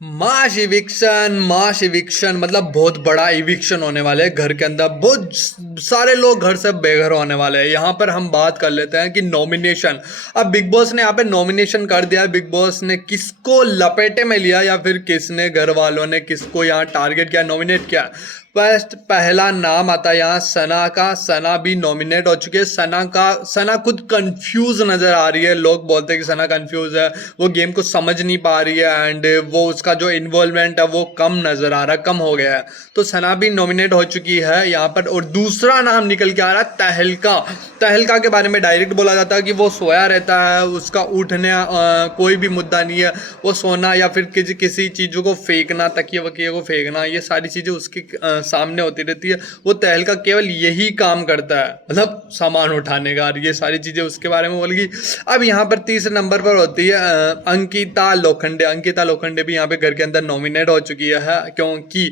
मास eviction मतलब बहुत बड़ा इविक्शन होने वाला है घर के अंदर। बहुत सारे लोग घर से बेघर होने वाले हैं। यहाँ पर हम बात कर लेते हैं कि नॉमिनेशन। अब बिग बॉस ने यहाँ पे नॉमिनेशन कर दिया। बिग बॉस ने किसको लपेटे में लिया या फिर किसने घर वालों ने किसको यहाँ टारगेट किया, नॉमिनेट किया। फर्स्ट पहला नाम आता है यहाँ सना का। सना भी नॉमिनेट हो चुके हैं। सना खुद कंफ्यूज नजर आ रही है। लोग बोलते हैं कि सना कंफ्यूज है, वो गेम को समझ नहीं पा रही है एंड वो उसका जो इन्वॉल्वमेंट है वो कम नजर आ रहा है, कम हो गया है। तो सना भी नॉमिनेट हो चुकी है यहाँ पर। और दूसरा नाम निकल के आ रहा है तहलका। तहलका के बारे में डायरेक्ट बोला जाता है कि वो सोया रहता है, उसका उठने कोई भी मुद्दा नहीं है। वो सोना या फिर किसी चीज़ों को फेंकना, तकिए वकिए को फेंकना, ये सारी चीज़ें उसकी सामने होती रहती है। वो तहलका केवल यही काम करता है, मतलब सामान उठाने का, ये सारी चीज़ें उसके बारे में बोलेगी। अब यहाँ पर तीसरे नंबर पर होती है अंकिता लोखंडे। अंकिता लोखंडे भी यहाँ पे घर के अंदर नॉमिनेट हो चुकी है, क्योंकि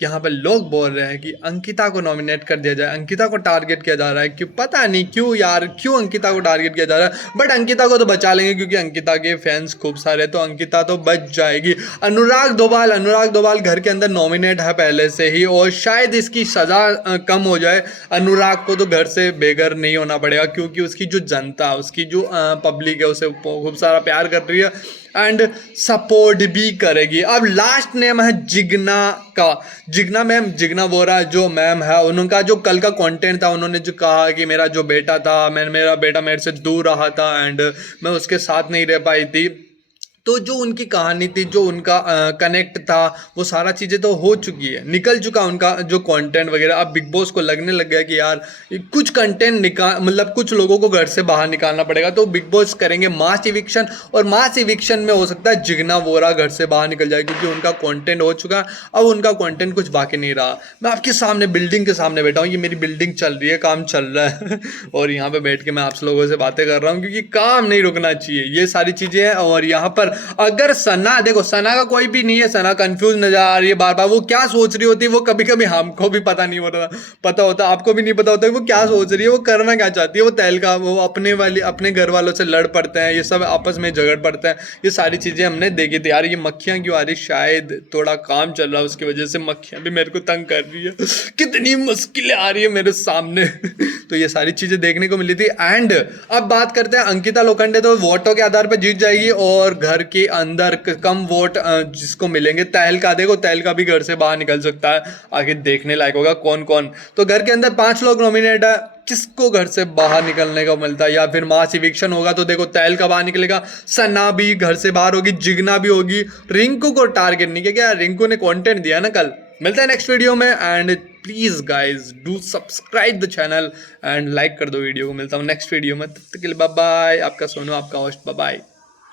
यहाँ पर लोग बोल रहे हैं कि अंकिता को नॉमिनेट कर दिया जाए, अंकिता को टारगेट किया जा रहा है। क्यों पता नहीं क्यों यार, क्यों अंकिता को टारगेट किया जा रहा है। बट अंकिता को तो बचा लेंगे क्योंकि अंकिता के फैंस खूब सारे, तो अंकिता तो बच जाएगी। अनुराग दोभाल घर के अंदर नॉमिनेट है पहले से ही, और शायद इसकी सज़ा कम हो जाए। अनुराग को तो घर से बेघर नहीं होना पड़ेगा क्योंकि उसकी जो जनता, उसकी जो पब्लिक है उसे खूब सारा प्यार कर रही है एंड सपोर्ट भी करेगी। अब लास्ट नेम है जिग्ना का। जिग्ना मैम, जिग्ना वोरा जो मैम है, उनका जो कल का कंटेंट था, उन्होंने जो कहा कि मेरा जो बेटा था, मेरा बेटा मेरे से दूर रहा था एंड मैं उसके साथ नहीं रह पाई थी। तो जो उनकी कहानी थी, जो उनका कनेक्ट था, वो सारा चीज़ें तो हो चुकी है, निकल चुका उनका जो कंटेंट वगैरह। अब बिग बॉस को लगने लग गया कि यार कुछ कंटेंट निकाल, मतलब कुछ लोगों को घर से बाहर निकालना पड़ेगा। तो बिग बॉस करेंगे मास इविक्शन, और मास इविक्शन में हो सकता है जिग्ना वोरा घर से बाहर निकल जाए क्योंकि उनका कंटेंट हो चुका। अब उनका कंटेंट कुछ बाकी नहीं रहा। मैं आपके सामने बिल्डिंग के सामने बैठा हूँ, ये मेरी बिल्डिंग चल रही है, काम चल रहा है और यहाँ पे बैठ के मैं आप लोगों से बातें कर रहा हूँ क्योंकि काम नहीं रुकना चाहिए, ये सारी चीज़ें हैं। और यहाँ पर अगर सना, देखो सना का कोई भी नहीं है, सना कंफ्यूज नजर आ रही है बार बार। वो क्या सोच रही होती है वो कभी कभी हमको भी पता नहीं होता, आपको भी नहीं पता होता वो क्या सोच रही है, वो करना क्या चाहती है। वो तहलका, वो अपने घर वालों से लड़ पड़ते हैं, ये सब आपस में झगड़ पड़ते हैं, ये सारी चीजें हमने देखी थी। यार ये मक्खियां क्यों आ रही, शायद थोड़ा काम चल रहा है उसकी वजह से मक्खियां भी मेरे को तंग कर रही है, कितनी मुश्किलें आ रही है मेरे सामने तो ये सारी चीजें देखने को मिली थी। एंड अब बात करते हैं अंकिता लोखंडे, तो वोटों के आधार पर जीत जाएगी और घर के अंदर कम वोट जिसको मिलेंगे, तहलका, देखो तहलका भी घर से बाहर निकल सकता है। आगे देखने लायक होगा कौन कौन। तो घर के अंदर 5 लोग नॉमिनेट है, किसको घर से बाहर निकलने का मिलता है, या फिर मास इविक्शन होगा तो देखो तहलका बाहर निकलेगा, सना भी घर से बाहर होगी, जिग्ना भी होगी। रिंकू को टारगेट नहीं किया, क्या रिंकू ने कंटेंट दिया ना कल। मिलता है नेक्स्ट वीडियो में and please guys do subscribe the channel and like कर दो वीडियो को। मिलता हूँ नेक्स्ट वीडियो में, तब तक के लिए बाय बाय। आपका सोनू, आपका होस्ट, बाय बाय।